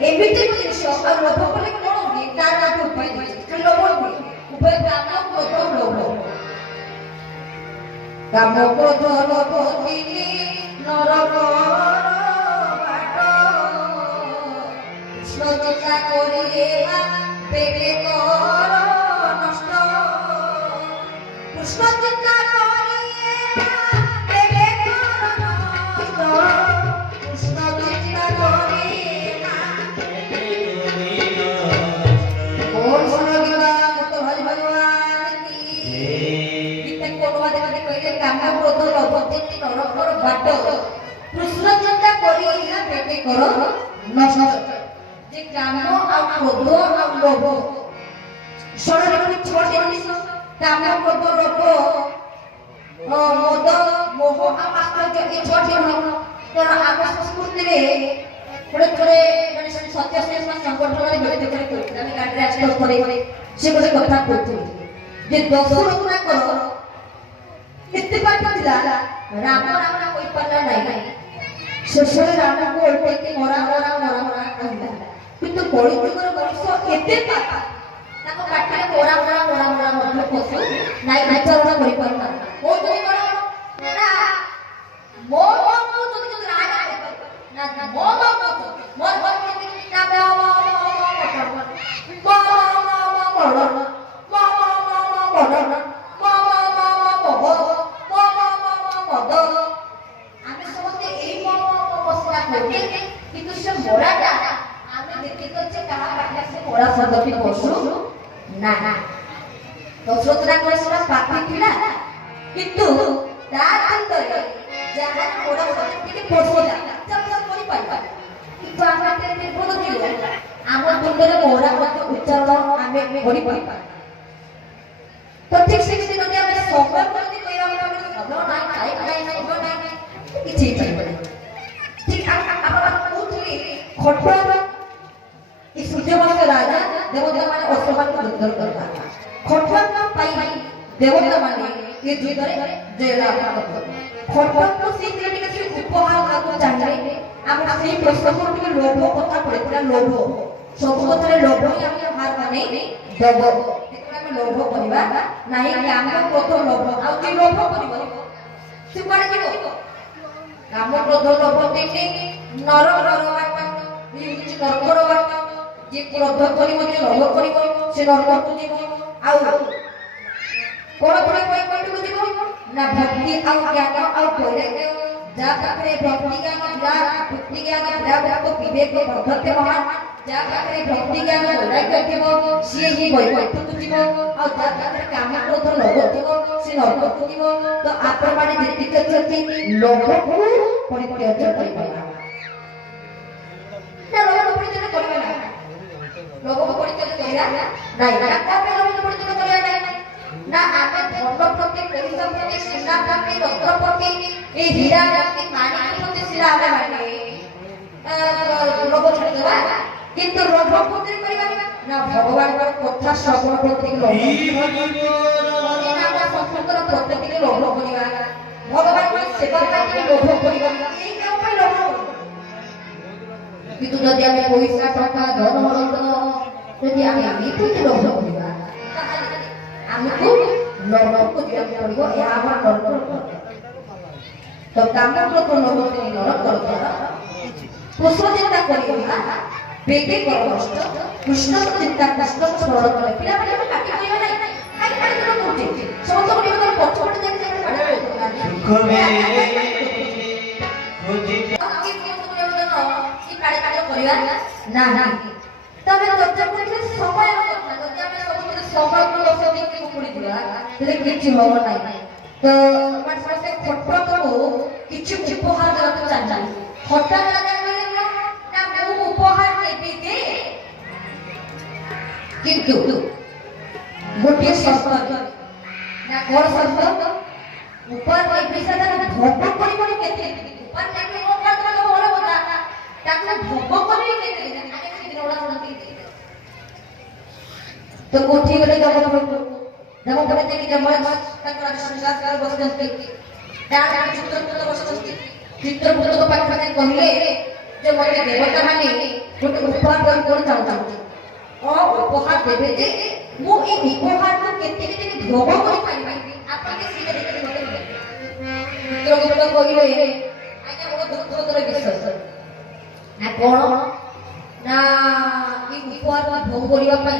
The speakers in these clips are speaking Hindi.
ଏମିତି ଜିନିଷ ଆଉ ଲୋଭ କଲେ କଣ ହୁଏ ତାର ନାଁ ଉପାୟ ଖାଲି ଲୋଭ ହୁଏ ଉଭୟ କାମ କ୍ରୋଧ ଲୋଭ କାମ କ୍ରୋଧ ଲୋଭ ତିନି ନରକର ବାଟ କୃଷ୍ଣ ଚିନ୍ତା କରିବା পেটে কর নষ্ট কৃষ্ণ চিন্তা করিয়ে পেটে কর নষ্ট কৃষ্ণ চিন্তা করিয়ে কোন সনগিলা মত ভাই ভগবান কি গীতা কোন বাদে বাদে কইলে কাম ক্রোধ লোভ তিনটি নরকর বাট কৃষ্ণ চিন্তা করিয়া পেটে কর নষ্ট যে কাম আর ক্রোধ আর লোভ সরলভাবে ছোট জিনিস কাম ক্রোধ লোভ মদ মোহ আর আশ্চর্য এই ছোট জিনিস কারণ ଆମ ସଂସ୍କୃତିରେ ଗୋଟେ ଥରେ ମାନେ ସତ୍ୟ ସେବା ସଂଗଠନରେ ଜଡ଼ିତ କରି କହିଥିଲେ ଆମେ ଗାଡ଼ିରେ ଆସିଲା ପରେ ସେ ଗୋଟେ କଥା କହୁଥିଲେ ଯେ ଦଶରଥଙ୍କର ଏତେ ପାଠ ଥିଲା ରାମ ରାମ କହିପାରିଲା ନାହିଁ ଶେଷରେ ରାମକୁ ଓଲଟେଇକି ମରା ମରା ମରା ମରା କହିଲା କିନ୍ତୁ କଳିଯୁଗର ମଣିଷ ଏତେ ପାଠ ତାଙ୍କ ପାଟିରେ ମରା ମରା ମରା ମରା ମଧ୍ୟ ପଶୁ ନାଇଁ ଉଚ୍ଚାରଣ କରିପାରୁନାହାନ୍ତି କହୁଛନ୍ତି କଣ ନା ମୋ ମୋ ଯଦି ଯଦି ରାଗ ନା ମୋ ମୋ ମୋର ମୋର କେମିତି ନା ମୋ ମୋ ଆମେ ସମସ୍ତେ ଏଇ ମସଲା ଖାଉଛେ କିନ୍ତୁ ସେ ମୋରାଟା ଆମେ ଦେଖିଛେ କାହା ପାଖରେ ସେ ମୋରା ଶବ୍ଦଟି ପଶୁ ନା ଦଶରଥଙ୍କର ସେଟା ପାପି ଥିଲା କିନ୍ତୁ ତା ଭିତରେ ଯାହା ମୋରା ଶବ୍ଦଟି ପଶିଲା ଚାଲ କରିପାରିବା କିନ୍ତୁ ଆମେ ଏତେ ନିର୍ଭର ଥିଲେ ଆମ ମୁଣ୍ଡରେ ମୋରା ମଧ୍ୟ ଉଚ୍ଚାରଣ ଆମେ କରିପାରିବା ତ ଠିକ ସେମିତି ଯଦି ଆମେ ସମୟ ଯଦି କହିବା କିଛି ହେଇପାରିବନି ঠিক আমরা কৌতুলি খটপড়া এই সূর্যবংশ রাজা দেবতা মানে অস্ত্রবানকে যুদ্ধ করতা খটপড়া পাই দেবতা মানে এই যুদ্ধরে জয়লাভ করত খটপড়া সেই দিনটিকে সে উপহার দেବାକୁ ଚାହିଁଲେ আমরা সেই প্রশ্নକୁ ଟିକେ লোভ কথা পড়িଥିଲା লোভ ସବୁ କଥାରେ ଲୋଭ ହିଁ ଆମେ ହାର ମାନେ ଦେବ ଯେତେବେଳେ ଆମେ ଲୋଭ କରିବା ନାହିଁ କାମ କ୍ରୋଧ ଲୋଭ ଆଉ କି ଲୋଭ କରିବ ସେ କୁଆଡ଼େ ଯିବ কাম ক্রোধ লোভ তিনটি নরকর বাট এই হচ্ছে নরকর বাট যে ক্রোধ করিব যে লোভ করিব সে নরকକୁ ଯିବ ଆଉ কোন কোন কইকটକୁ ଯିବ না ভক্তি ଆଉ জ্ঞান ଆଉ বৈরাগ্য যা পাখরে ভক্তি জ্ঞান বিরাট বিবেক বদ্ধতে মহান যা পাখরে ভক্তি জ্ঞান বৈরাগ্য ଥିବ ସିଏ ହିଁ বৈকুণ্ঠକୁ ଯିବ ଆଉ যা পাখরে কাম ক্রোধ লোভ ଥିବ ସେ নরকକୁ ଯିବ ତ ଆପଣ ମାନେ ଯେତିକି ଅଛନ୍ତି লোভକୁ পরিত্যাগ করিবা না লোভକୁ পরিত্যাগ করিবা না লোভକୁ পরিত্যাগ করিবা নাই না কবে লোভକୁ পরিত্যাগ করিবা নাই না ଆମେ ଧନ ପ୍ରତି ପଇସା ପ୍ରତି ସେନା ପ୍ରତି ରତ୍ନ ପ୍ରତି এই হীরা প্রতি মানিক প্রতি সিরা ଆମେ ମାନେ লোভ ଛାଡ଼ିଦେବା কিন্তু লোভ প্রতি করিবা না ভগবানଙ୍କର কথা শ্রবণ প্রতি লোভ আমরা সংস্কৃতର প্রত্যেককে লোভ করিবা ভগবানଙ୍କର সেবা ପାଇଁ লোভ করিবা এই কেউ ପାଇଁ লোভ কিন্তু যদি ଆମେ পয়সা টাকা ধন রত্ন যদি ଆମେ ଏମିତି ଲୋଭ କରିବା ଆମକୁ ନରକକୁ ଯିବାକୁ ପଡ଼ିବ ଏହା ଆମର ନରକ ତ କାମ କ୍ରୋଧ ଲୋଭ ତିନି ନରକ କୃଷ୍ଣ ଚିନ୍ତା କରିବା ବେଗେ କର କଷ୍ଟ କୃଷ୍ଣ ଚିନ୍ତା କୃଷ୍ଣକୁ ସ୍ମରଣ କଲେ ପିଲାମାନେ ଆମେ ପାଟି କରିବା ନାହିଁ କାହିଁକି ପାଟି କରୁଛେ ସମସ୍ତଙ୍କୁ ଟିକେ ତାର ପଛପଟେ ଯାଇକି ନା ନା ତମେ ଚର୍ଚ୍ଚା କରିଲେ ସମୟ କଥା ଯଦି ଆମେ ସବୁଥିରେ ସମୟକୁ ଦୋଷ ଦେଇକି ମୁକୁଡ଼ିଯିବା ତାହେଲେ କିଛି ହବ ନାହିଁ ତ ସମସ୍ତେ ଖଟକୁ କିଛି ଉପହାର ଦେବାକୁ ଚାହୁଁଛନ୍ତି ହଠାତ୍ ରାଜା କହିଲେ ନା ମୁଁ ଉପହାର ଦେବି ଯେ କିନ୍ତୁ ଗୋଟିଏ ସର୍ତ୍ତ ନା କଣ ସର୍ତ୍ତ ଉପହାର ଦେବି ସେଟା ଭୋଗ କରିବନି କେତେ ଉପହାର ଦେବି ଉପହାର ଦେବା ଭଲ କଥା ତାକୁ ଭୋଗ କରିବି କେତେ ଆগে ସେ ଦିନ ଓଡା ଶୁଣନ୍ତି ତ କୋଠି ଗଲେ ଜଗତ ଦେଖି ଜମା ତାଙ୍କର ସଂସ୍କାର ବସିଛନ୍ତି ତାର ଚିତ୍ରକୂଟ ବସିଛନ୍ତି ଚିତ୍ରକୂଟ ପାଖରେ କହିଲେ ଯେ ମୋତେ ଦେବତା ମାନେ गोटे उपहार देबे कोन चाहूची ओ उपहार देबे जे मु ए उपहार को केते केते भोग करि पाइबे आपन के सीधे देखि मते चित्रगुप्त कहिले आज्ञा बड़ दुःखर विषय ना कोन ना ई उपहार को भोग करिवा पाइ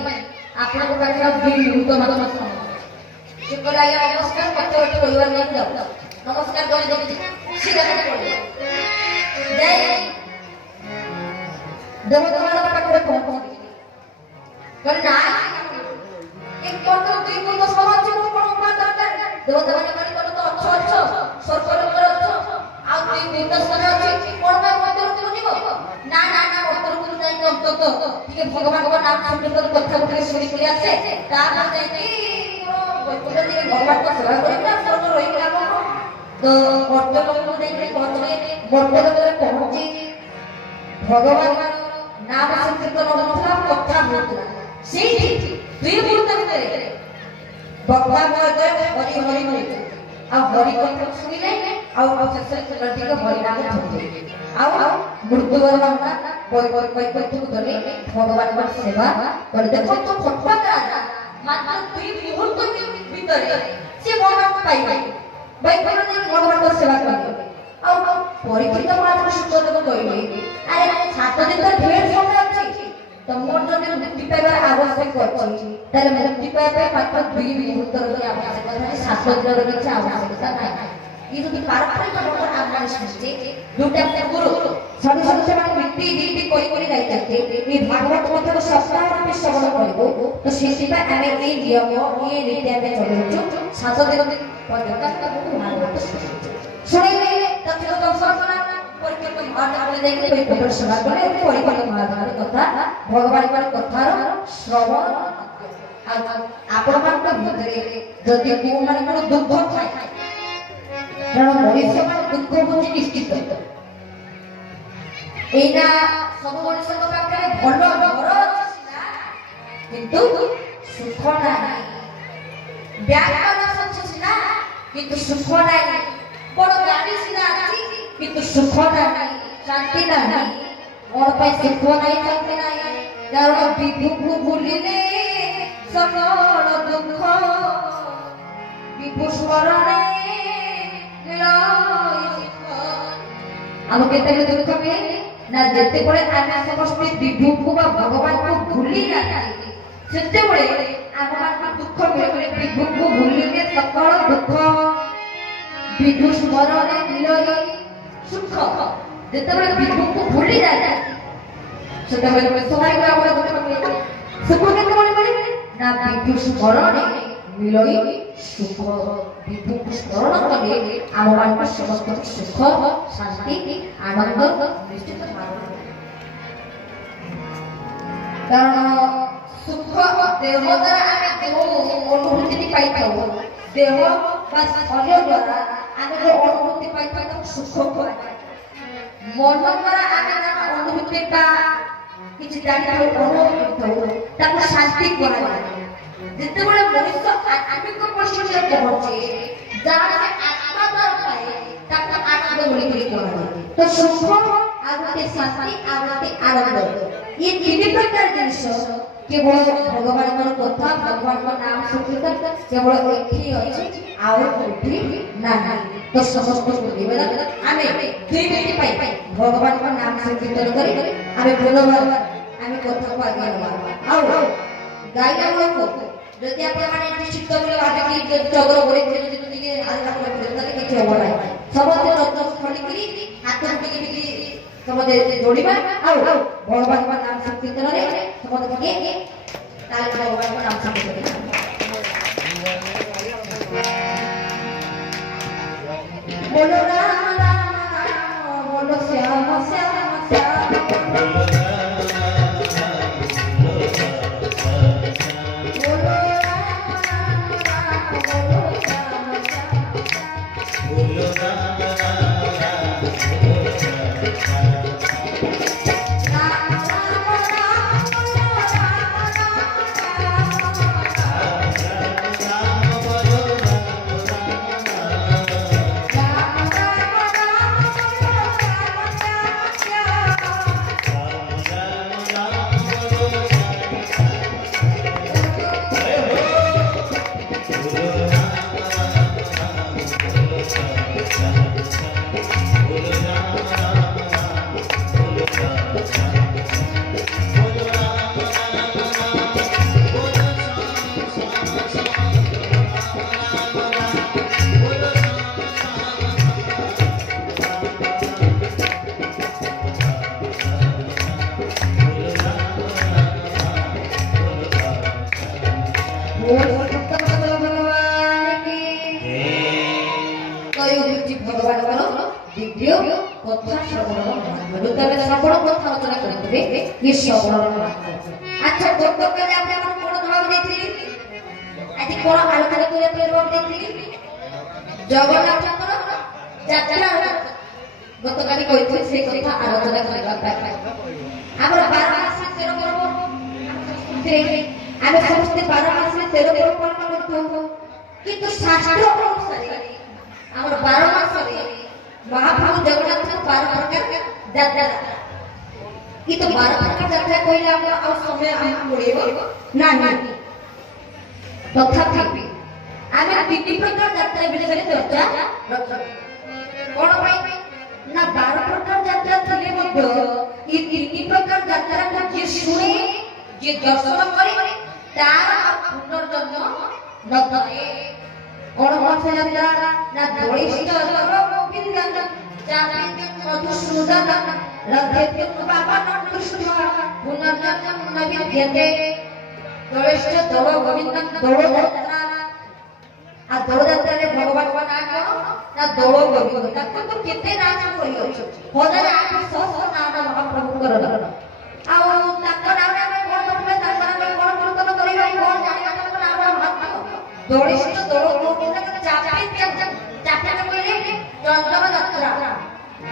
आपन को पाखरा बिल मुक्त मत से कहला या नमस्कार पत्ते पत्ते रविवार नहीं जाओ नमस्कार कर दे सीधा पड़े जय देवतावाला पाखरे पहुंच कर ना एक कोन दुई कोन समाज को कोन उपहार दरकार देवतावाला कर तो अच्छो अच्छो सरकार कर अच्छो आ दुई कोन स्थान अछि कोन बा मंदिर को निबो ना ना ना मंदिर को जाई तो ठीक भगवान को नाम सुन कर कथा को सुनी करी आसे ता ना जाई भगवान को सेवा करेगा स्वर्ग रही गला तो कर्तव्य को देखते पहुंचे कर्तव्य पहुंची भगवान नाम संकीर्तन होता कथा होता सेठी दुई मुहूर्त भितर भगवान कहते हरि हरि हरि आ हरि कथा सुनिले आ शेष लड्डी को हरि नाम धरते आ मृत्यु वरण कोई को धरे भगवान को सेवा कर देखो तो फटफट राजा मात्र दुई मुहूर्त ভিতরে সে ভগবান পাইবে বৈকুণ্ঠ দেব ভগবানଙ୍କ সেবা করবে ଆଉ পরীক্ষিত মহারাজ সুখদেব কইলে আরে 7 দিন তো ঢের সময় আছে তো মোর যদি মুক্তি পাইবার আবশ্যক আছে তাহলে মুক্তি পাইবে মাত্র 2 মুহূর্তর আবশ্যক আছে 7 দিনের কিছু আবশ্যকতা নাই এই যদি পারস্পরিক সম্পর্ক আমরা সৃষ্টি দুটা গুরু সব সব বিটি করি যাইতে এই ভাগবত কথাকে সপ্তাহে শ্রবণ করিব তো সেটা আমি এই নিয়ম এই রীতি আমি চলুছু 7 দিন পর্যন্ত তাকে ভাগবত শুনাইলে তখন দর্শন করা পরিকল্পনা মহাভারত দেখলে ওই প্রদর্শন করে পরিকল্পনা মহাভারত কথা ভগবানଙ୍କର কথার শ্রবণ ଆପଣମାନଙ୍କ ଭିତରେ ଯଦି କୋଉମାନଙ୍କର ଦୁଃଖ ଥାଏ କାରଣ ମଣିଷ ମାନେ ଦୁଃଖ ହେଉଛି ନିଶ୍ଚିତ এইনা সব মনুষ্যଙ୍କ পাখରେ ଭଲ ଘର ଅଛି ସିନା କିନ୍ତୁ ସୁଖ ନାହିଁ ବ୍ୟାଙ୍କ ବାଲାନ୍ସ ଅଛି ସିନା କିନ୍ତୁ ସୁଖ ନାହିଁ ବଡ଼ ଗାଡ଼ି ସିନା ଅଛି କିନ୍ତୁ ସୁଖ ନାହିଁ ଶାନ୍ତି ନାହିଁ ମୋର ପାଇଁ ସୁଖ ନାହିଁ ଶାନ୍ତି ନାହିଁ କାରଣ ବିଭୁକୁ ଭୁଲିଲେ সকল দুঃখ বিভু স্মরণে আমাকে কেতে দুঃখ পেয়ে না যেতে বলে আমি সমস্ত বিভুକୁ বা ভগবানକୁ ভুলি না সেতে বলে আমাকে দুঃখ পেয়ে বিভুକୁ ভুলিলে সকল দুঃখ বিভু স্মরণে মিলই সুখ যেতেବେଳେ বিভুକୁ ভুলি যায় সেতেବେଳେ সবাই আমার দুঃখ পেয়ে সুখ কেতেବେଳେ বলে না বিভু স্মরণে মিলই সুখ বিভুକୁ স্মরণ কলে ଆମମାନଙ୍କ ସମସ୍ତ ସୁଖ ଶାନ୍ତି ଆନନ୍ଦ ନିଶ୍ଚିତ ଭାବରେ କାରଣ ସୁଖ ଦେହ ଦ୍ୱାରା ଆମେ ଯେଉଁ ଅନୁଭୂତି ପାଇଥାଉ ଦେହ ବା ଶରୀର ଦ୍ୱାରା ଆମେ ଯେଉଁ ଅନୁଭୂତି ପାଇଥାଉ ତାକୁ ସୁଖ କୁହାଯାଏ ମନ ଦ୍ୱାରା ଆମେ ଯେଉଁ ଅନୁଭୂତିଟା କିଛି ଜାଣିଥାଉ ଅନୁଭବ କରିଥାଉ ତାକୁ ଶାନ୍ତି କୁହାଯାଏ ଯେତେବେଳେ ମଣିଷ ଆତ୍ମିକ ପରିସ୍ଥିତିରେ ପହଞ୍ଚେ ଯାହା ଆତ୍ମା ଦ୍ୱାରା ପାଏ ତାକୁ ଆନନ୍ଦ ବୋଲି କୁହାଯାଏ ତ ସୁଖ ଆଉ ଗୋଟେ ଶାନ୍ତି ଆଉ ଗୋଟେ ଆନନ୍ଦ ये तीन प्रकार जिनिस केवल भगवानଙ୍କର କଥା ଭଗବାନଙ୍କ ନାମ ସଂକୀର୍ତ୍ତନ କେବଳ ଏଠି ଅଛି ଆଉ କୋଠି ନାହିଁ ତ ସମସ୍ତଙ୍କୁ ନିବେଦନ ଆମେ ଦୁଇ ମିନିଟ ପାଇଁ ଭଗବାନଙ୍କ ନାମ ସଂକୀର୍ତ୍ତନ କରି ଆମେ ବୋଲବା ଆମେ କଥାକୁ ଆଗେଇ ନେବା ଆଉ ଗାଇଲା ବେଳକୁ ଯଦି ଆପଣମାନେ ନିଶ୍ଚିତ ବୋଲି ଭାବିକି ଚଗର କରି ଯଦି ଟିକେ ହାଲକା କରି ତାହେଲେ କିଛି ହେବ ନାହିଁ ସମସ୍ତେ ରତ୍ନ ଖୋଲିକିରି ହାତ ଟିକେ समझे जोड़ीबा आउ भगवान का नाम संकीर्तन रे समझ के ताले भगवान का नाम संकीर्तन बोलो राम राम राम बोलो श्याम श्याम श्याम बोलो তবে সকল কথা আলোচনা করতে এই সবর আচ্ছা গতকালে আপনি আমার কোন জবাব দিয়েছিলি আজ কোন আলোচনা করে আপনি জবাব দিয়েছিলি জগন্নাথ চন্দ্র যাত্রা গতকালে কইছে সেই কথা আলোচনা করা পাই আমরা 12 মাসে 13 পর্ব আমি সমস্ত 12 মাসে 13 পর্ব পালন করব কিন্তু শাস্ত্র অনুসারে আমরা 12 মাসে মহাপ্রভু জগন্নাথ 12 প্রকার যাত্রা ই তো 12 প্রকার যাত্রা কইলে আমরা আর সময় আমি পড়িব না না তথাপি আমি তিন প্রকার যাত্রা বিষয়ে চর্চা কোন ভাই না 12 প্রকার যাত্রা থেকে মধ্যে এই তিন প্রকার যাত্রাটা যে শুনে যে দর্শন করে তার পুনর্জন্ম নয় কোন মাসে যাত্রা না দরিষ্ঠ গোবিন্দ জানে মধুসূদন লভ্যতে বাবা নন্দুষ্ণ পুনর্জন্ম নবিদ্যতে দরিষ্ঠ দোল গোবিন্দ দোল যাত্রা আর দোল যাত্রারে ভগবান না করো না দোল গোবিন্দ তাকে তো কেতে নাচ করিଅଛ 1800 নাম মহাপ্রভুଙ୍କର ଆଉ ତାଙ୍କ ନାମରେ ଆମେ କଣ କରିବେ ତାଙ୍କ ନାମରେ କଣ କୀର୍ତ୍ତନ କରିବା କଣ ଜାଣିବା ତାଙ୍କ ନାମରେ ମହାତ୍ମ୍ୟ ଦୋଳିଷ୍ଠ ଦୋଳ ଗୋବିନ୍ଦ ଚାପି କହିଲେ ଚନ୍ଦନ ଯାତ୍ରା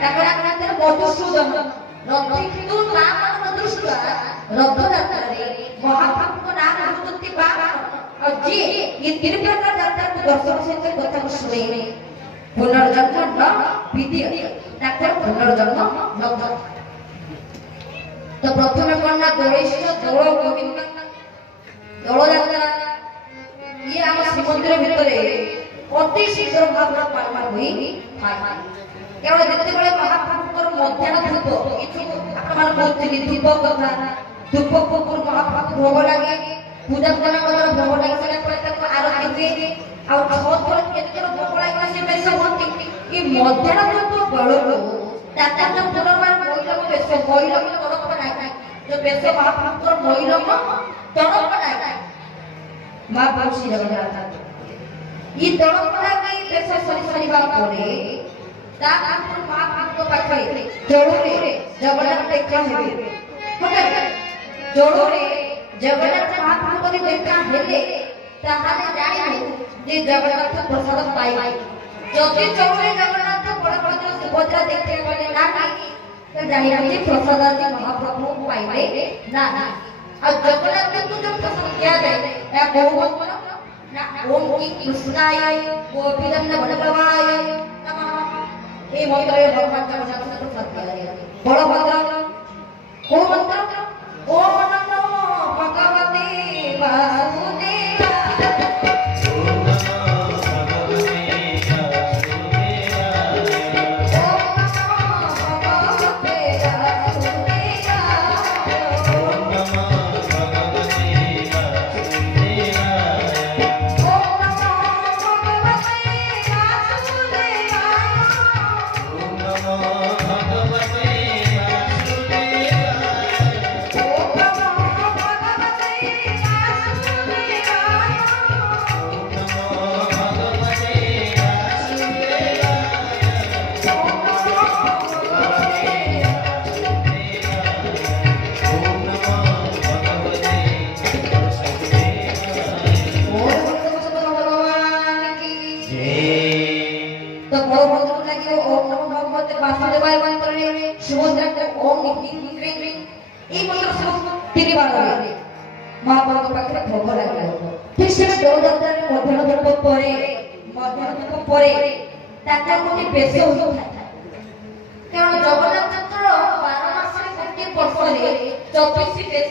ତାଙ୍କ ନାମରେ ମଧୁସୂଦନ ରଥିତୁ ନାମ ଦୃଷ୍ଟ ରଥ ଯାତ୍ରାରେ ମହାପ୍ରଭୁଙ୍କ ନାମ ହଉଛନ୍ତି ବାବା ଆଉ ଯିଏ ଏ ତିନି ପ୍ରକାର ଯାତ୍ରାକୁ ଦର୍ଶନ ସହିତ କଥାକୁ ଶୁଣେ ପୁନର୍ଜନ୍ମ ନ ବିଧି ତାଙ୍କର ପୁନର୍ଜନ୍ମ ନ तो प्रथम कोन ना दोळेश्वर दोळ गोविंद दोळ यात्रा ये आम समुद्र भितरे अति शीघ्र भाव पालन होई थाय केवल जते बळे महाप्रभुकर मध्याह्न धूप इथु आपण मान कहते दीप कथा धूप को महाप्रभु भोग लागे पूजा करना कर भोग लागे सला पळे तक आरती हुए और बहुत बड़ केते भोग लागे से बेस होती कि मध्याह्न धूप बळो दाता तो पुनर्बार महिला बेस महिला तड़प नहीं जो बेस महाप्रभुर महिला तड़प नहीं मां बाबूसी जगन्नाथ ये तड़प लगी बेस सरी सरी बा पड़े ता पुर महाप्रभु पाखरे जोड़े जगन्नाथ देखा हेबे होते जोड़े जगन्नाथ महाप्रभु को देखा हेले ताहाले जाई जे जगन्नाथ प्रसाद पाई যদি চৌরে জগন্নাথ বড় সুভদ্রা দেখতে বলে না তো জানি আমি প্রসাদ আদি মহাপ্রভু পাইলে না আর জগন্নাথ কিন্তু जो प्रसाद किया जाए या बहु ना ओम की कृष्णाय गोपीनंद वल्लभाय नमः এই মন্ত্রে ভগবান জগন্নাথ প্রসাদ किया जाए বড় ভদ্র ও মন্ত্র ওম নমো ভগবতে বাসুদেবা वासुदेवाय मंत्रे सुभद्रा को ओम निधि क्रीं এই মন্ত্র সব তিনবার বলে মহাপ্রভু পাখরে ভোগ লাগে ঠিক সে দৌড়াতারে মধ্যাহ্ন ধূপ পরে তাকে কোটি বেশ হইଥାଏ কারণ জগন্নাথ চন্দ্র 12 মাসে কোটি বর্ষরে 24 বেশ